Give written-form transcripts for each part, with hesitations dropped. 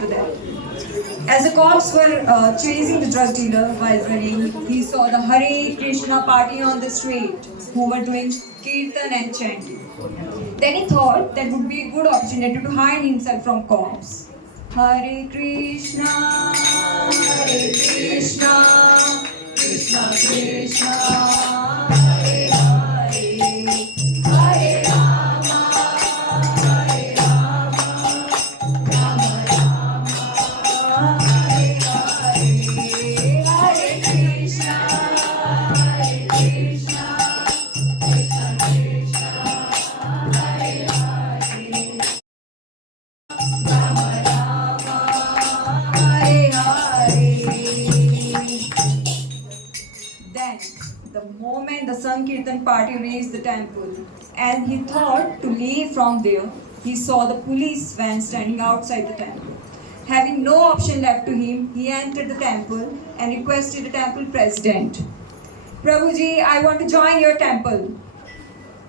after that. As the cops were chasing the drug dealer while running, he saw the Hare Krishna party on the street who were doing kirtan and chanting. Then he thought that would be a good opportunity to hide himself from cops. Hare Krishna, Krishna Krishna, Hare Hare, Hare Rama, Hare Rama, Rama Rama, Hare Hare, Hare Krishna, Krishna Krishna, Hare Hare, Rama Rama, Hare Hare. Then, the moment the Sankirtan party reached the temple and he thought to leave from there, he saw the police van standing outside the temple. Having no option left to him, he entered the temple and requested the temple president, Prabhuji, I want to join your temple.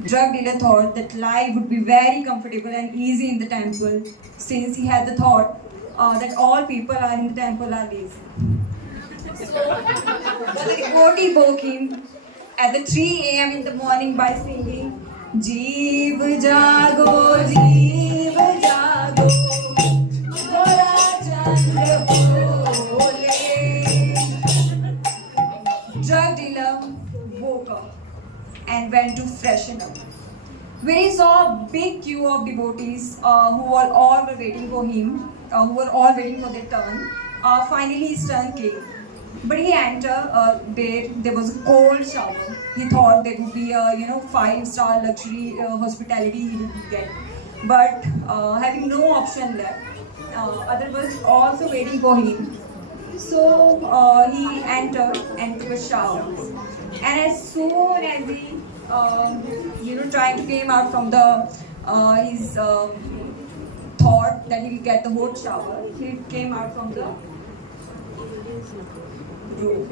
Drug dealer thought that life would be very comfortable and easy in the temple since he had the thought that all people are in the temple are lazy. But the devotee woke him at the 3 a.m. in the morning by singing, Jeev Jago, Jeev Jago, Gora Chandra Bole. Drug dealer woke up and went to freshen up. Where he saw a big queue of devotees who were all waiting for him, who were all waiting for their turn. Finally his turn came. But he entered, there was a cold shower. He thought there would be a 5-star luxury hospitality he would get. But having no option left, others was also waiting for him. So he entered and took a shower. And as soon as he trying to came out from the his thought that he will get the hot shower, he came out from the room.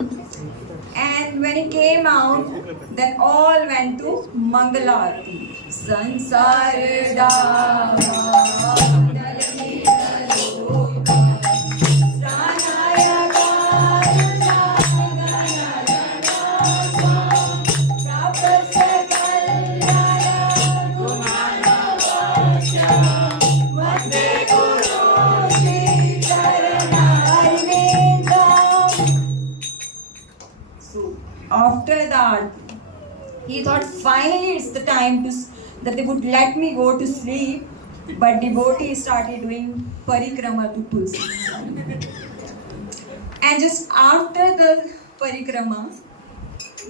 And when he came out, then all went to Mangalarti. Sansar after that, he thought finally it's the time that they would let me go to sleep. But devotees started doing parikrama to Tulsi. And just after the parikrama,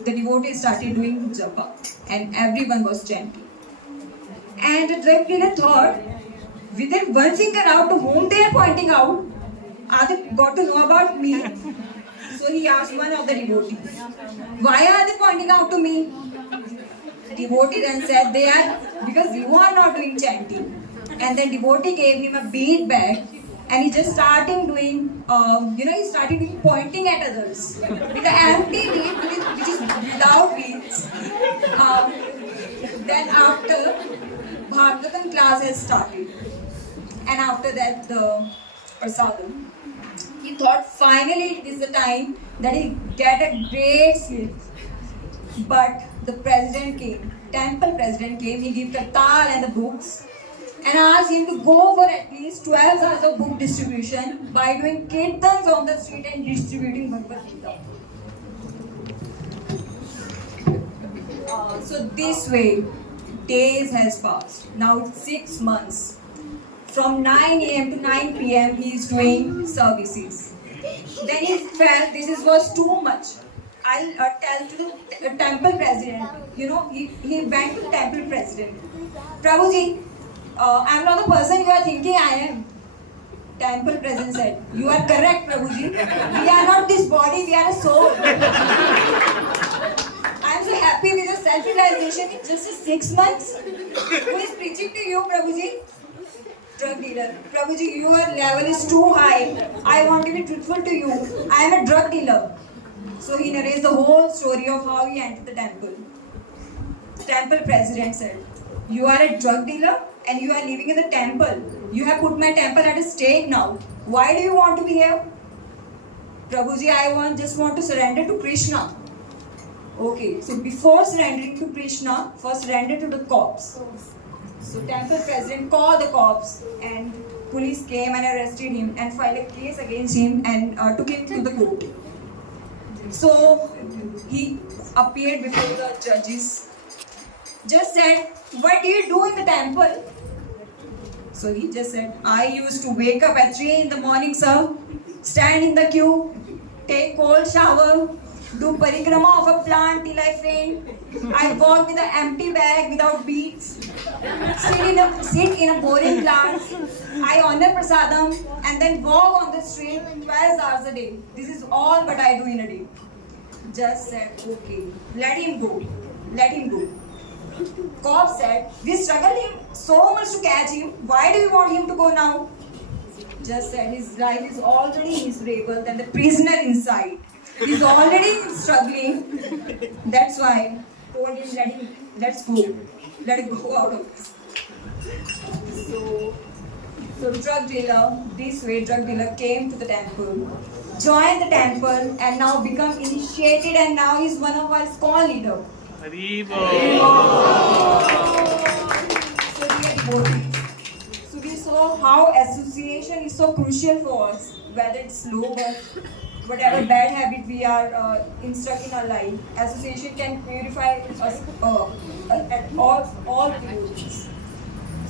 the devotees started doing japa, and everyone was chanting. And the drug dealer thought, with their one finger out to whom they are pointing out, are they got to know about me? So he asked one of the devotees, why are they pointing out to me? The devotee then said, they are because you are not doing chanting. And then devotee gave him a bead bag and he just started doing, he started doing pointing at others with the empty bead which is without beads. Then after Bhagavatam class has started and after that the prasadam, he thought finally it is the time that he get a great sleep. But the president came, temple president came, he gave Kartal and the books and asked him to go for at least 12 hours of book distribution by doing kirtans on the street and distributing Bhagavad Gita. So this way, days has passed. Now it's 6 months. From 9 a.m. to 9 p.m. he is doing services. Then he felt this was too much. I'll tell to the temple president. He went to the temple president. Prabhuji, I'm not the person you are thinking I am. Temple president said, you are correct, Prabhuji. We are not this body, we are a soul. I'm so happy with your self-realization in just 6 months. Who is preaching to you, Prabhuji? Drug dealer. Prabhuji, your level is too high. I want to be truthful to you. I am a drug dealer. So he narrates the whole story of how he entered the temple. The temple president said, you are a drug dealer and you are living in the temple. You have put my temple at a stake now. Why do you want to be here? Prabhuji, I just want to surrender to Krishna. Okay, so before surrendering to Krishna, first surrender to the cops. So temple president called the cops and police came and arrested him and filed a case against him and took him to the court. So he appeared before the judges. Just said, what do you do in the temple? So he just said, I used to wake up at 3 in the morning, sir, stand in the queue, take cold shower, do parikrama of a plant till I faint. I walk with an empty bag without beads, sit in a boring plant. I honor prasadam and then walk on the street 12 hours a day. This is all what I do in a day. Just said, okay, let him go. Let him go. Cop said, we struggled him so much to catch him. Why do you want him to go now? Just said, his life is already miserable than the prisoner inside. He's already struggling. That's why I told him, let's go. Let him go out of this. So drug dealer, this way drug dealer came to the temple, joined the temple and now become initiated and now he's one of our ISKCON leader. So we are devotees. So we saw how association is so crucial for us, whether it's low birth, whatever bad habit we are stuck in our life. Association can purify us at all devotees.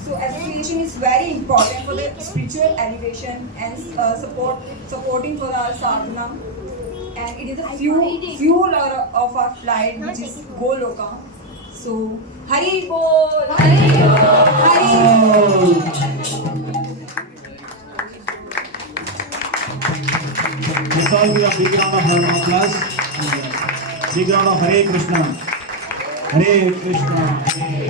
So association is very important for the spiritual elevation and supporting for our sadhana. And it is a fuel of our flight, which is Goloka. So, Hari Bol! Hari Bol! Hari Bol! Let's all give a big round of applause. Big round of Hare Krishna. Hare Krishna. Hare